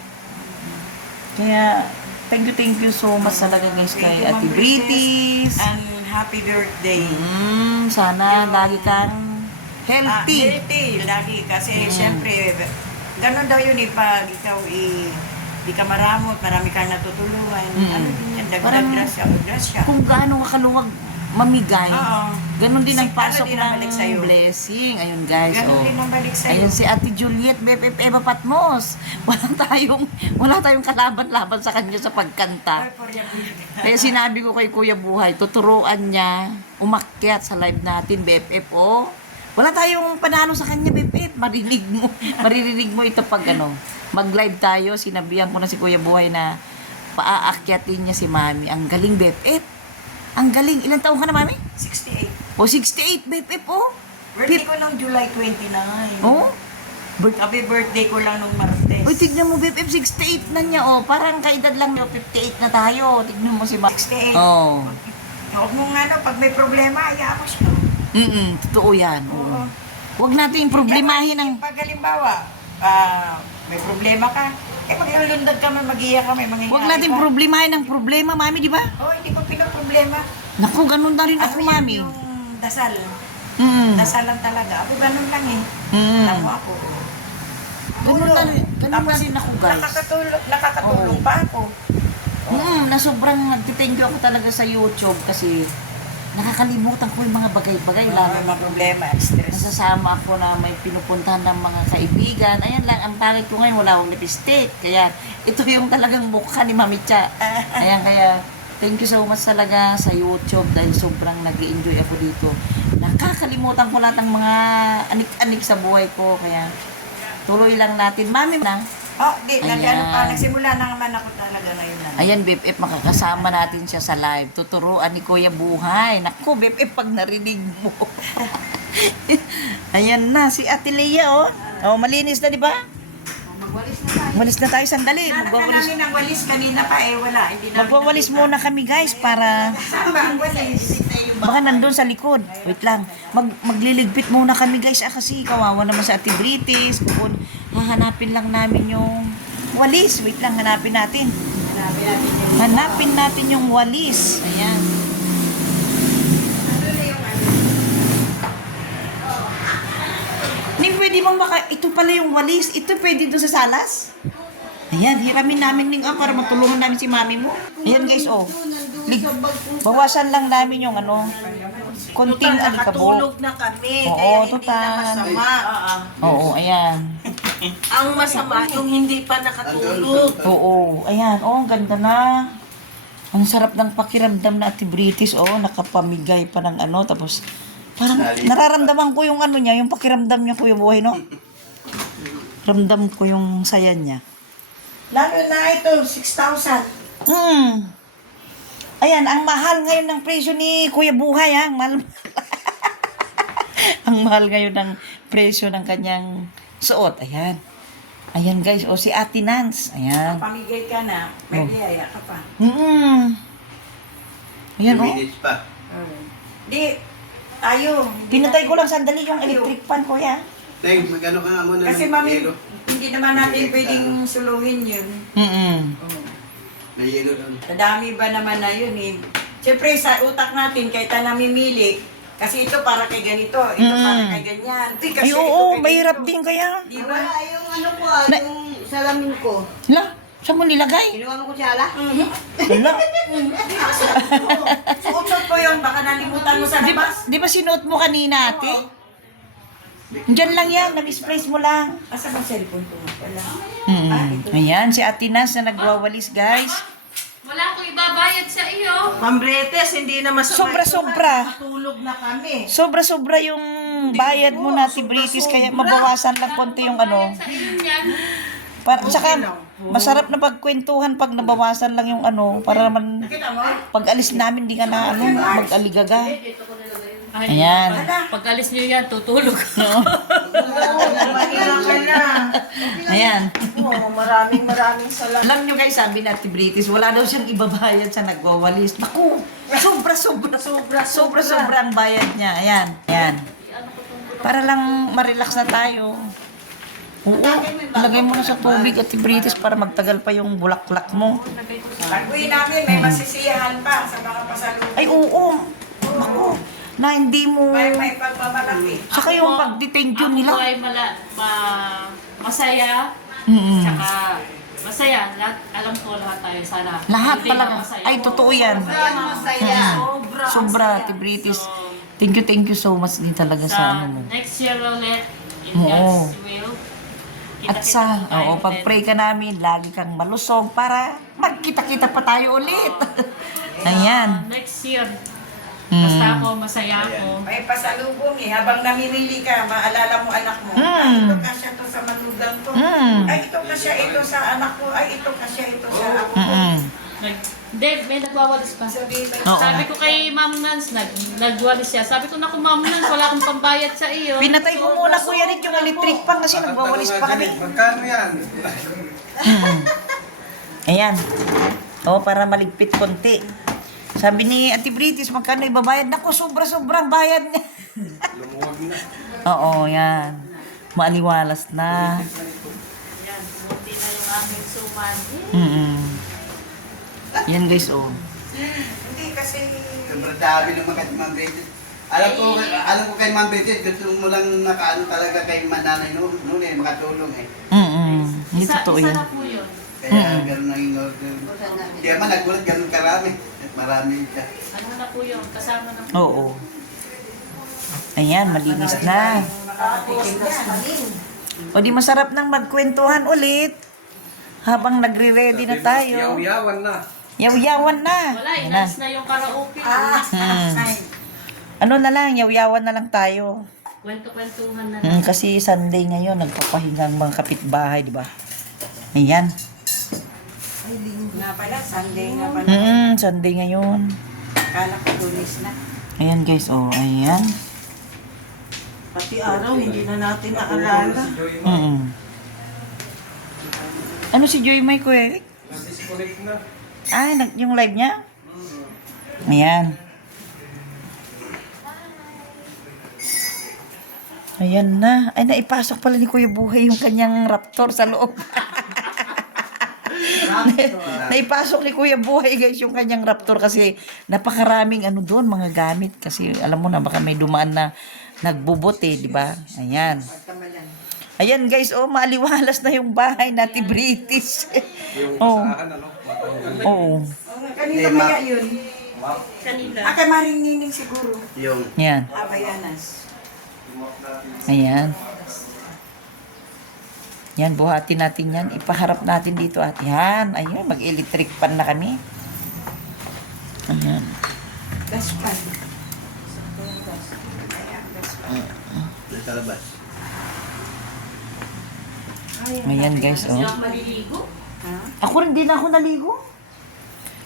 Kaya, thank you so much talaga guys kay Ate Britis. And happy birthday. Sana lagi kang healthy. Healthy, lagi. Kasi syempre, ganun daw yun pag ikaw di ka maramot, marami kang natutulungan. Ano din yan, dagdag grasya. Kung gaano ka kaluwag mamigay, Oo. ganun din ang Ano pasok din ang balik sa'yo? ng blessing. Ayun guys, Ganun din ang balik sa'yo. Ayun si Ate Juliet, BFF Eva Patmos. Wala tayong kalaban-laban sa kanya sa pagkanta. Kaya sinabi ko kay Kuya Buhay, tuturuan niya umakyat sa live natin, BFF, oh. Wala tayong panalo sa kanya, BFF. Maririnig mo ito pag mag-live tayo. Sinabihan ko na si Kuya Buhay na paaakyatin niya si Mami. Ang galing, BFF. Ang galing. Ilang taong ka na, Mami? 68. O, 68, BFF, oh. Birthday ko nung July 29. Oh? Happy birthday ko lang nung Martes. Uy, tignan mo, BFF, 68 na niya, oh. Parang kaedad lang niya, 58 na tayo. Tignan mo si Ma. 68. Oh. Huwag mong pag may problema, hayaan mo siya. Totoo yan. Oo. Huwag natin problemahin ang... Pag halimbawa, may problema ka, maglulundad ka, mag-iyak ka, may mangyayari Huwag natin ka. problemahin ang problema, Mami, di ba? Hindi ko pinaproblema. Naku, ganun na rin ako, Ano Mami. yung dasal. Mm. Dasal lang talaga. Ako ganun lang eh. Mm. Tamo ako. Ganun na rin ako, guys. Nakakatulong pa ako. Na sobrang nagtithank you ako talaga sa YouTube kasi nakakalimutan ko yung mga bagay-bagay. Lalo Lalo mga problema, stress. nasasama ako na may pinupuntahan ng mga kaibigan. Ayan lang, ang pangit ko ngayon, wala akong lipstick. Kaya, ito yung talagang mukha ni Mami Cha. Ayan, kaya, thank you so much talaga sa YouTube dahil sobrang nag-enjoy ako dito. Nakakalimutan ko lahat ng mga anik-anik sa buhay ko. Kaya, tuloy lang natin. Mami na. Nagsimula na naman ako talaga ngayon na. Ayan, BFF, makakasama natin siya sa live. Tuturuan ni Kuya Buhay. Naku, BFF, pag narinig mo. Ayan na, si Ate Leia, oh. Oh, malinis na, di ba? Magwalis na tayo sandali. Hanap na namin ng walis kanina pa wala. Hindi namin Magwawalis muna kami, guys, para Saan ba ang walis? baka nandun sa likod. Wait lang. Magliligpit muna kami, guys, kasi kawawa naman sa Ate Britis. Hahanapin lang namin yung walis. Wait lang, hanapin natin. Hanapin natin yung walis. Ayan. Ning, pwede bang ito pala yung walis. Ito pwede doon sa salas? Ayan, hiramin namin Ning, para matulungan namin si Mami mo. Ayan guys, oh. Bawasan lang namin yung konting alikabok. na kami. Oo, total. Oo, ayan. Ang masama, yung hindi pa nakatulog. Oo, ayan. Oh, ang ganda na. Ang sarap ng pakiramdam na Ate Britis. Oh, nakapamigay pa ng tapos parang nararamdaman ko yung niya, yung pakiramdam niya, Kuya Buhay, no? Ramdam ko yung saya niya. Lalo na ito, 6,000. Ayan, ang mahal ngayon ng presyo ni Kuya Buhay, ha? Ang mahal, ang mahal ngayon ng presyo ng kanyang suot. Ayan. Ayan, guys. O, si Ate Nance. Ayan. Pamigay ka na, may biyaya ka pa. Ayan, 2 oh. minutes pa. Di, tayo. Pinatay ko lang sandali yung electric fan, Kuya. Teng, magano ka nga muna Kasi ng mami, yelo. hindi naman natin pwedeng suluhin yun. Na yelo doon. Kadami ba naman na yun eh. Siyempre sa utak natin, kahit na namimili, kasi ito para kay ganito, ito para kay ganyan. Kasi Ay, ito oo, kay mahirap ganito. din kaya. Di ba? Yung yung salamin ko. La, saan mo nilagay? Kinuha mo ko siya, ala? Wala. Suot ko yun, baka nalimutan mo sa labas. Di ba sinuot mo kanina, ate? Diyan lang yan, na-misplace mo lang. Asa bang cellphone ko? Wala. Ayan, si Ate Nas na nagwawalis, guys. Wala akong ibabayad sa iyo. Pambretes, hindi na masama. Sobra-sobra. Tulog na kami. Sobra-sobra yung bayad mo na, Ate Britis, kaya mabawasan lang konti yung Sa iyo yan. Tsaka, masarap na pagkwentuhan pag nabawasan lang yung para naman pag alis namin di ka na mag-aligaga. Ayan. Pag alis niyo yan, tutulog. Ayan. Maraming salamat. Alam nyo guys, sabi na Ate Britis, wala daw siyang ibabayad sa nagwawalis. Naku, sobra-sobra ang bayad niya. Ayan. Ayan. Para lang ma-relax na tayo. Oo, ilagay mo na sa tubig at ibritis para magtagal pa yung bulaklak mo. Pag-uwi namin, may masisiyahan pa sa mga pasalubong. Ay, oo. Ako, na hindi mo... May pagmamalaki. Saka yung pag-thank you Ako nila. ay masaya. Mm-mm. Tsaka masaya. Lahat, alam ko lahat tayo sana. Lahat Hindi talaga. na masaya. Ay, totoo yan. Sobra, Tibritis. Thank you so much din talaga sa Sa ano mo. next year ulit, in Oo. God's will. At sa, pag-pray ka namin, lagi kang malusog para magkita-kita pa tayo ulit. Ayan. Next year. Basta ako, masaya ako. May pasalubong eh. Habang namimili ka, maalala mo anak mo. Ay, ito kasya to sa manugang ko. Ay, ito kasya ito sa anak ko. Ay, ito kasya ito sa ako ko. Dave, may nagwawalis pa. Oo. Sabi ko kay Ma'am Nance, nagwalis siya. Sabi ko, naku Ma'am Nance, wala akong pambayad sa iyo. Pinatay ko muna Kuya Rick yung electric pan kasi nagwawalis pa kami. Magkano yan? Ayan. O, para maligpit konti. Sabi ni Ate Britis, magkano ibabayad? Naku, sobra-sobrang bayad niya. Lumuwag na. Oo, yan. Maaliwalas na. Yan, buti na yung aming suman. Yan guys, oh. Hindi kasi... Sobrang dami ng mga Ma'am Bridget. Alam ko kay Ma'am Bridget, gusto mo lang nakaano talaga kay Mananay noon eh, makatulong eh. Hindi totoo Isa yan. na po yun. Kaya gano'n ang in-order. Kaya man, nagulat gano'n karami. At marami ka. Ano na po yun? Kasama na po. Oo. Ayan, malinis na. O di masarap nang magkwentuhan ulit. Habang nagre-ready na tayo. Yaw-yawan na. Yaw-yawan na. Wala, Ayan na. inalis na yung karaoke. Ano na lang, yaw-yawan na lang tayo. Kwento-kwentuhan na lang. Kasi Sunday ngayon, nagpapahinga ang mga kapitbahay, di ba? Ayan. Nga pala, Sunday nga pala. Sunday ngayon. Kala ko Lunes na. Ayan guys, oh, ayan. Pati araw, hindi na natin naalala. Ano si Joy May ko eh? Disconnect na. Ay, yung live niya? Ayan. Ayan na. Ay, naipasok pala ni Kuya Buhay yung kanyang raptor sa loob. Naipasok ni Kuya Buhay guys yung kanyang raptor kasi napakaraming ano doon, mga gamit. Kasi alam mo na, baka may dumaan na nagbubot eh, di ba? Ayan. Ayan guys, oh, maaliwalas na yung bahay natin British. Yung Oh. kasahan, ano? Oo. Kanina kaya yun? Kanila. Kay Maring Nining siguro. Yung Ayan. Abayanas. Ayan. Yan, buhatin natin yan. Ipaharap natin dito at yan. Ayan, mag-electric pan na kami. Ayan. Gas pan. nasa labas. Ayan guys, oh. Hindi ako maliligo. Ako rin, di na ako naligo.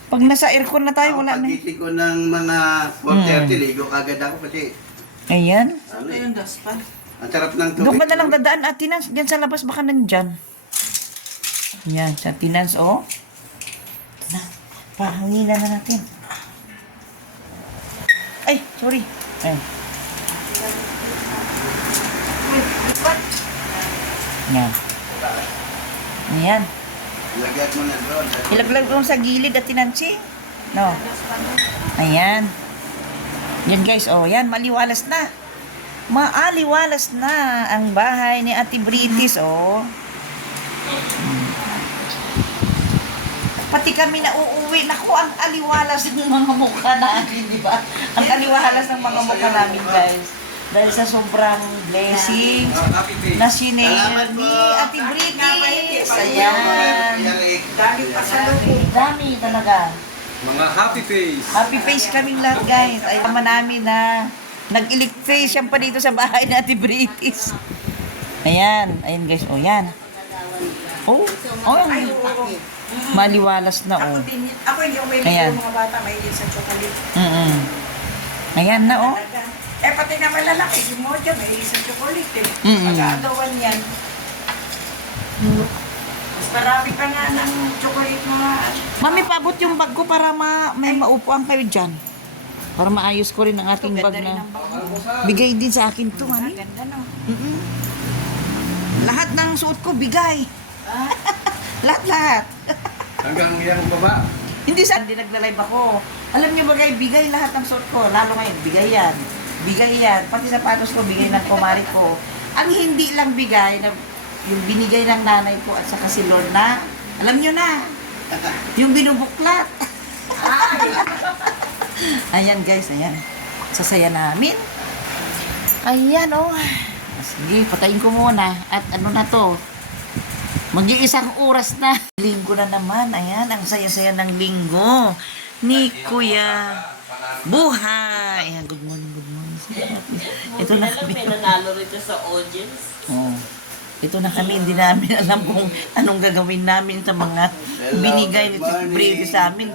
Pag nasa aircon na tayo, wala na. Pagising ko ng mga 4:30, ligo kagad ako kasi Ayan. ano eh, Yung gas pan. ang sarap ng tubig. Doon ka na lang dadaan at Tinans. Diyan sa labas, baka nandyan. Yan, sa Tinans, oh. Na, pahangilan na natin. Ay, sorry. Ay. Yan. Ayan. Lagyan mo na doon. Ilaglag doon sa gilid at Tinansi. No. Ayan. Yan guys, oh, yan, maliwalas na. Maaliwalas na ang bahay ni Ate Britis, oh. Pati kami na uuwi. Naku, ang aliwalas ng mga mukha namin, di ba? Ang aliwalas ng mga mukha namin, guys. Dahil sa sobrang blessings Happy day. na sinare Salamat ni po. Ate Britis. Ayan. Dami pa sa loob. Dami talaga. Mga happy face. Happy face kaming lahat, guys. Ay, naman namin na nag-elect face yan pa dito sa bahay ni Ate Britis. Ayan. Ayan, guys. O, yan. Oh, oh. Maliwalas na, oh. Ako yung may Ayan. mga bata mahilig sa chocolate. Ayan na, oh. Eh, pati na malalaki, yung mo dyan, mahilig sa chocolate eh. Mm-mm. Pag-aadawan yan. Mas marami pa nga ng chocolate mga... Mami, paabot yung bag ko para may maupuan kayo dyan. Para maayos ko rin ang aking bag na. Bigay din sa akin to, mami. Ganda no? Lahat ng suot ko, bigay. Lahat. Hanggang yung baba. Hindi nagla-live ako. Alam niyo ba guys, bigay lahat ng suot ko. Lalo ngayon, bigay yan. Bigay yan. Pati sapatos ko, bigay ng kumari ko. Ang hindi lang bigay, na, yung binigay ng nanay ko at saka si Lord na, alam niyo na, yung binubuklat. Ayan guys, ayan. Sasaya namin. Ayan oh. Sige, patayin ko muna. At ano na to? Mag-iisang oras na. Linggo na naman. Ayan, ang saya-saya ng linggo. Ni Kuya Buhay. Ayan, good morning. Ito na kami. May nanalo rito sa audience. Oh. Ito na kami, hindi namin alam kung anong gagawin namin sa mga binigay ni Brady sa amin.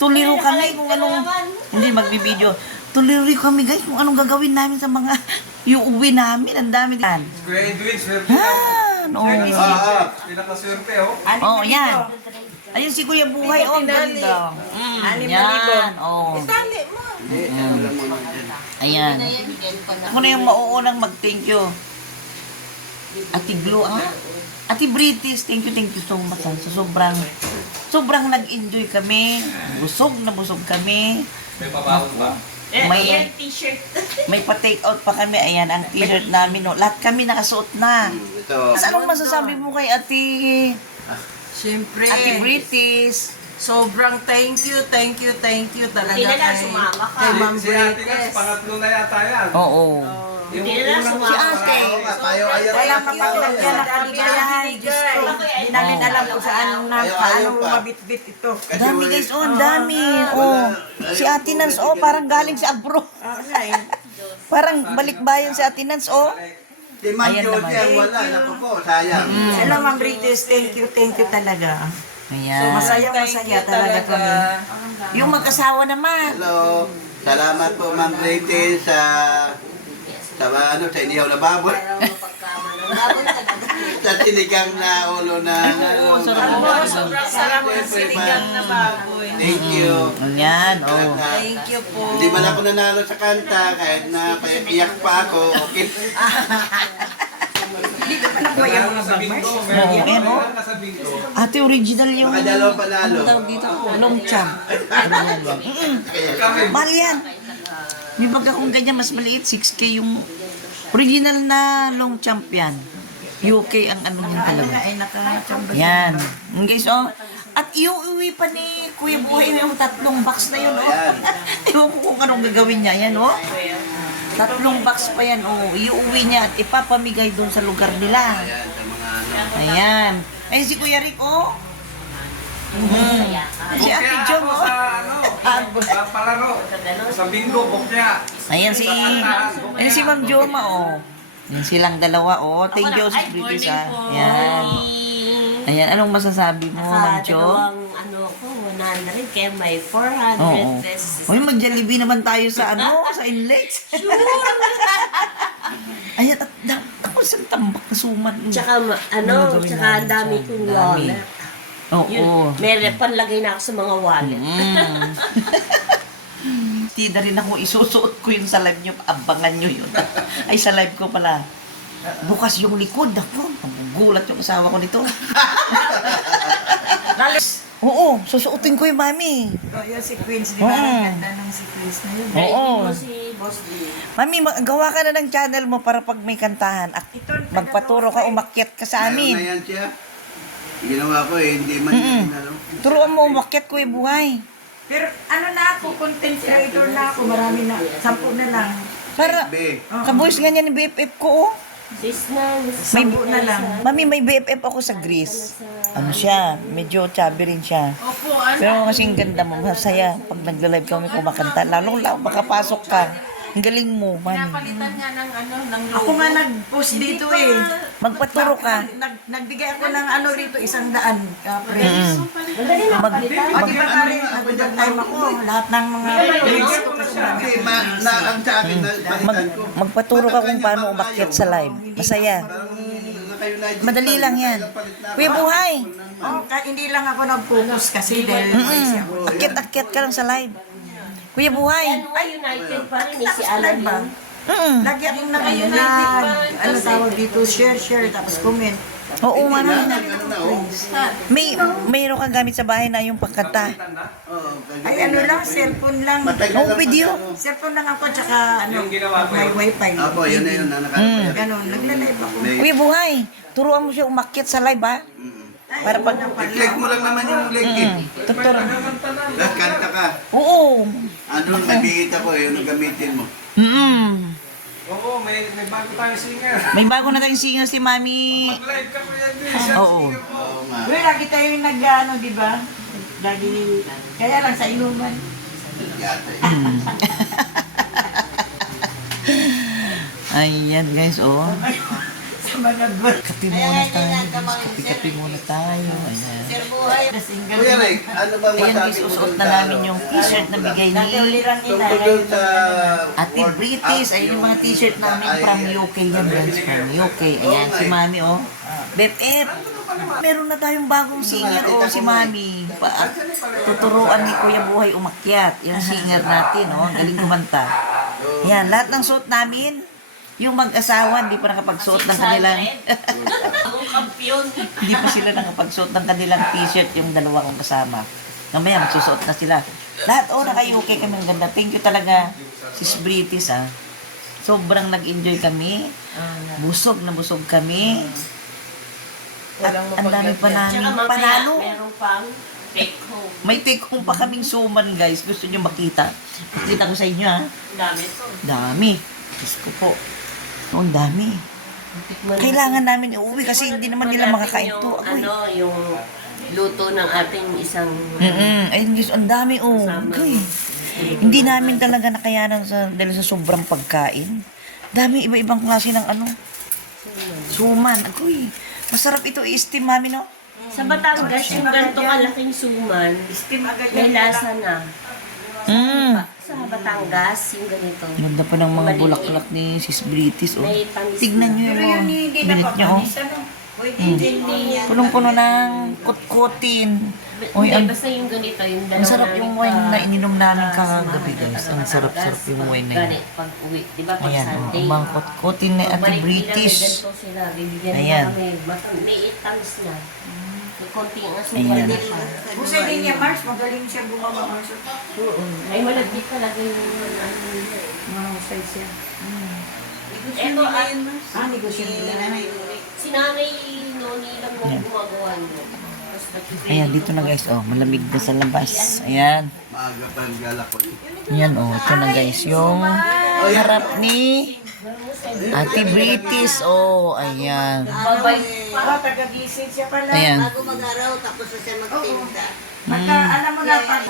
Tuliro kami kung anong, hindi magbibideo. Tuliro kami guys kung anong gagawin namin sa mga iuwi namin. Ang dami yan. Kuya Edwin, swerte No. Pinakaswerte, oh. Oh, yan. Ayun si Kuya Buhay, oh, ang ganda. Yan, oh. Hindi, ano lang muna dyan. Ayan. Ako na yung mauunang mag-thank you. Ate Glo, Ate British, thank you so much. So, sobrang nag-enjoy kami. Busog na busog kami. May papahon ba? May T-shirt. may pa-take out pa kami. Ayan, ang t-shirt namin. No. Lahat kami nakasuot na. Ito. Tapos anong masasabi mo kay Ate Siyempre, British? sobrang thank you talaga Hindi na lang sumama ka. kay Ma'am Si Ate Nats, Brites. pangatlo na yata yan. Oo. Yung Hindi na lang unang sumama. Si ate. Oo nga, tayo ayaw. Wala pa pang lagyan na kaligayahan. Diyos ko. Hindi namin alam kung saan paano mabitbit ito. Kasi Dami wala- guys, oh, ang dami. Oh. Si Ate Nans, oh, parang galing sa abroad. Parang balikbayan si Ate Nans, oh. Si Ma'am Ayan George, naman. wala. Naku po, sayang. Hello, Ma'am Brites. Thank you talaga. Ayan. Masaya talaga kami. Yung mag-asawa naman. Hello. Salamat po, Ma'am Brites, sa inihaw na baboy. Sa sinigang na ulo na. Sobrang sarap ng sinigang na baboy. Thank you. Ayan, oh. Thank you po. Hindi man ako nanalo sa kanta, kahit na iyak pa ako, okay. Kuya mga Sa bingo, Oo, meron yan, oh. sa bingo. Ate, original yung... Makadalaw panalo. Ano tawag dito? Long champ. Ano yan? Kami, Mahal yan. May bag akong ganyan, mas maliit. 6K yung original na long champ yan. UK ang ano niyan talaga. Ay, nakachamba. Yan. Guys, oh. At iuwi pa ni Kuya Buhay yung 3 box na yun, oh. Ewan ko kung anong gagawin niya. Yan, oh. 3 box pa yan, oh. Iuwi niya at ipapamigay doon sa lugar nila. Ayan, sa mga ano. Ayan. Ay, si Kuya Rick, oh. Si Ate bukya Jom, ako oh. sa sa palaro. Sa bingo, bukya. Ayan si Ma'am Joma, oh. Yan silang dalawa, oh. Thank you, Sis British, ah. Ayan. Ayan, anong masasabi mo, Ma'am Jo? Dalawang ano ko, 100 kaya may 400 Oo. pesos. Uy, mag-Jollibee naman tayo sa ano, sa inlet. Ayan, at tapos ang tambak na suman. Tsaka Ano gawin tsaka namin dami dyan? kong Dami. wallet. Oo. Yun, may panlagay na ako sa mga wallet. Hindi na rin ako isusuot ko yun sa live nyo. Abangan nyo yun. Ay, sa live ko pala. Bukas yung likod. Ako, magugulat yung asawa ko nito. Oo, susuotin ko yung mami. Yung si Queens, di ba? Ang ganda ng si Queens na yun. Oo. Mo si Boss D. Mami, gawa ka na ng channel mo para pag may kantahan, magpaturo ka, umakyat ka sa Meron na amin. yan siya. Ginawa ko eh, hindi man yan ano. Turuan mo, umakyat ko yung buhay. Pero ano na ako, content creator na ako. Marami na, 10 na lang. Para, Be, kaboys ganyan yung BFF ko, oh. Sis na, May, 10 na lang. mami, may BFF ako sa Greece. Ano siya, medyo chubby rin siya. Opo, ano? Pero kasing ganda mo, masaya. Pag nagla-live kami kumakanta, lalong makapasok ka. Ang galing mo, mami. Napalitan niya ng ano, ng logo. Ako nga nag-post dito eh. Magpaturo ka. Nagbigay ako ng ano rito, 100 kapre. Mag, Di ba ka rin, nag-good time ako. Lahat ng mga friends ko kasi hindi, na ang sa akin na balikan ko. magpaturo ka kung paano umakyat sa live. Masaya. Parang naka-United Madali pa lang rin, yan. palit na ako. Kuya Buhay, Oh, hindi lang ako nag-focus kasi dahil busy ako. akyat-akyat ka lang sa live. Kuya Buhay, United pa rin eh, si Alan ba? yun. Lagi akong ano tawag dito, share, tapos comment. Oo, marami na. Ano na, oh. Mayroon kang gamit sa bahay na yung pagkanta. Oo, Ay, ano lang, cellphone lang. Matagal Oh, lang video. pag ano. Cellphone lang ako, tsaka ano, Yung ginawa ko may yun. wifi. Apo, yun na yun. Nakakapayari. Ganon, nagla-live ako. Uy, buhay. Turuan mo siya umakyat sa live, ha? Para pag... I-click mo lang naman yung link eh. Tutur. Lahat kanta ka. Oo. Ano, nabihita ko, yun ang gamitin mo. Oo, may bago tayong singer. May bago na tayong singer si Mami. Live ka Kuya Edwin. Oo. Oo nga. Uy, lagi tayo yung nag-ano, di ba? Lagi, kaya lang sa inuman. Yata eh. Ayan, guys, oh. Sa mga bar. Kape muna tayo. Kape muna tayo. Ayan. Sir Buhay. Kuya Ray, ano bang Ayan, masabi guys, mo susuot dun na sa namin ano? yung t-shirt na bigay Dati ni uliran nila. Tungkol dun sa... Ate British. Ayun yung mga t-shirt namin from UK yan, guys. From UK. Ayan, si Mami, oh. Bep-ep. Meron na tayong bagong singer, oh, si Mami. Tuturuan ni Kuya Buhay umakyat. Yung singer natin, oh. Ang galing kumanta. Ayan, lahat ng suot namin, yung mag-asawa, hindi pa nakapagsuot ng kanilang... Ang kampiyon. Hindi pa sila nakapagsuot ng kanilang t-shirt yung dalawa kong kasama. Mamaya magsusuot na sila. Lahat, naka-UK kami. Ang ganda. Thank you talaga, Sis British, ah. Sobrang nag-enjoy kami. Busog na busog kami. At ang dami pa namin Tsaka mamaya, panalo. meron pang take home. May take home pa kaming suman, guys. Gusto nyo makita? Kita ko sa inyo, ha? Dami to. Dami. Diyos ko po. Oh, ang dami. Kailangan namin iuwi kasi hindi naman nila makakain to. Yung, Ako'y. yung luto ng ating isang... Ayun guys, ang dami oh. Okay. Hindi namin talaga nakayanan dahil sa sobrang pagkain. Dami iba-ibang klase ng ano. Suman. Agoy. Masarap ito i-steam mami, no? Sa Batangas, yung ganito kalaking suman, Steam agad may yan. lasa na. Sa Batangas, yung ganito. Ganda pa ng mga bulaklak ni Sis British, oh. May tamis Tignan na. nyo Pero yung yun hindi bilit nyo, oh. napapanis, ano? Pwede hindi yan. Punong-puno ng kutkutin. Uy, Hindi, ang, basta yung ganito, yung ang dalawa sarap yung namin wine pa- na ininom namin kagabi, guys. Ang sarap-sarap yung wine na yun. Ganit pag uwi. Di ba pag Ayan, oh. Sunday? Ang mga kutkutin ni Ate Pagbalik nila, may British. ganito sila. Bibigyan Ayan. nila kami. May itams na. May konting asukal Ayan. na siya. Kung sa din niya, Mars, magaling siya gumawa, Mars. Ay, malagkit talaga yung ano nila. Mga size siya. Eto, Negosyo nila. si Nanay Noni lang mo gumagawa niyo. Tapos nagpipili Ayan, dito na guys, oh. Malamig na sa labas. Ayan. Maaga pa ang gala ko eh. Ayan, oh. Ito na guys, yung harap ni Ate British. Oh, ayan. Babay. Tagagising siya pala. Ayan. mag-araw, tapos na siya magtinda. Pagka, alam mo na, pag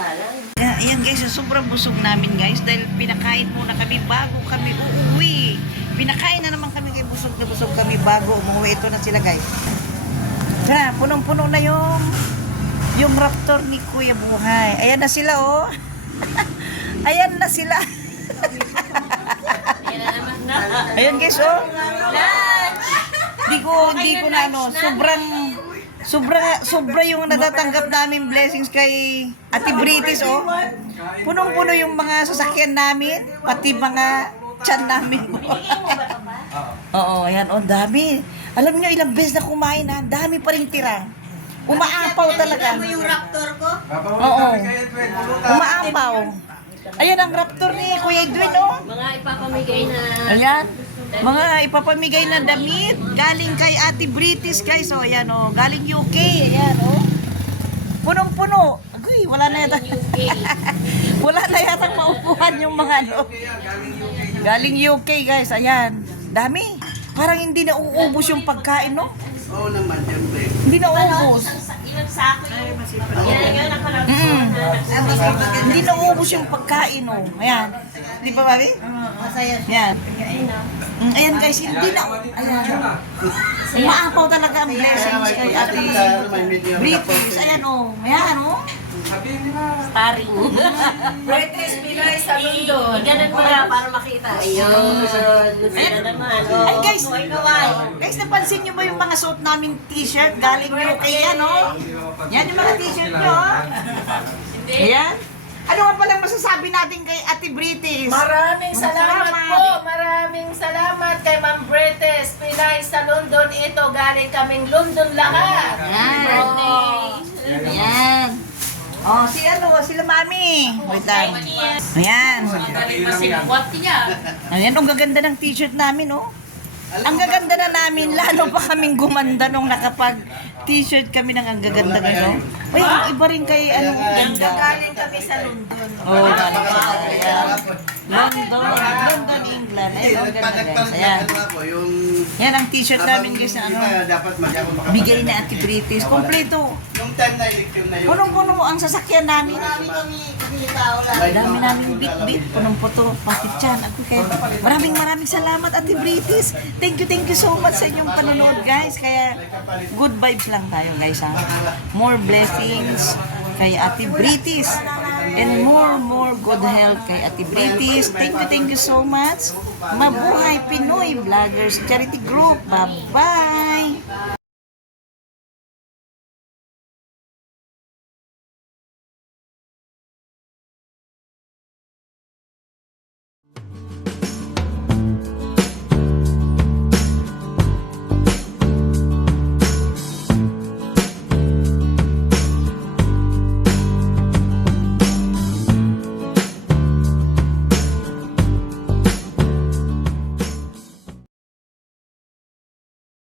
Ayan guys, sobrang busog namin guys dahil pinakain muna kami bago kami uuwi. Pinakain na naman kami kay busog na busog kami bago umuwi. Ito na sila guys. Tara, punong-puno na yung raptor ni Kuya Buhay. Ayan na sila oh. Ayan na sila. Ayan na naman na. Ayan guys oh. Hindi ko na ano, sobra yung natatanggap namin blessings kay Ate British oh. Punong-puno yung mga sasakyan namin, pati mga tiyan namin. Oo, ayan oh, dami. Alam niyo ilang beses na kumain ha, dami pa rin tira. Umaapaw talaga. Yung raptor ko, Oo. Kami kay Edwin, pulutan. Umaapaw. Ayan ang raptor ni Kuya Edwin oh. Mga ipapamigay na... Ayan. Mga ipapamigay na damit galing kay Ate British guys. Oh, ayan oh. Galing UK. Ayan oh. Punong-puno. Agoy, wala na yata. Wala na yata maupuhan yung mga ano. Galing UK guys. Ayan. Dami. Parang hindi na uubos yung pagkain no. Oo naman, siyempre. Hindi na uubos. Ilang sako yung... Yan ang parang... Hindi na uubos yung pagkain no. Ayan. Di ba, Mami? masaya. Ayan. Ayan guys, hindi na. Ayan. Umaapaw talaga ang blessings kay Ate British. Ayan o. Ayan o. Sabihin nila. Paring. British Pilay sa London. Ganun mo lang para makita. Ayun. Sila naman. Oh. Ay guys, Kaway. guys napansin nyo ba yung mga suot namin t-shirt galing UK yan o? Yan yung mga t-shirt nyo o. Ayan. Ano nga palang masasabi natin kay Ate Britis? Maraming salamat Salamat. po. Maraming salamat kay Ma'am Bretes. Pinay sa London ito. Galing kaming London lahat. Yan. Oh, si sila mami. Wait lang. Ayan. What niya? Ayan, ang gaganda ng t-shirt namin, oh. Ang gaganda na namin, lalo pa kaming gumanda nung nakapag t-shirt kami ng ang gaganda ngayon. Uy, ang iba rin kay ano, ganda. Galing kami sa London. Oh, galing sa London, England. Ayun, ang ganda guys. Ayan. Yung Yan ang t-shirt namin guys na ano. dapat Bigay na Ate Britis. Kompleto. Nung time na election na yun. Punong-puno ang sasakyan namin. Dami namin bit-bit. Punong-puto. Pati tiyan. Ako kaya. Maraming salamat Ate Britis. Thank you so much sa inyong panonood guys. Kaya good vibes lang tayo guys ha. More blessings kay Ate Britis. And more good health kay Ate Britis. Thank you so much. Mabuhay Pinoy Vloggers Charity Group. Bye-bye.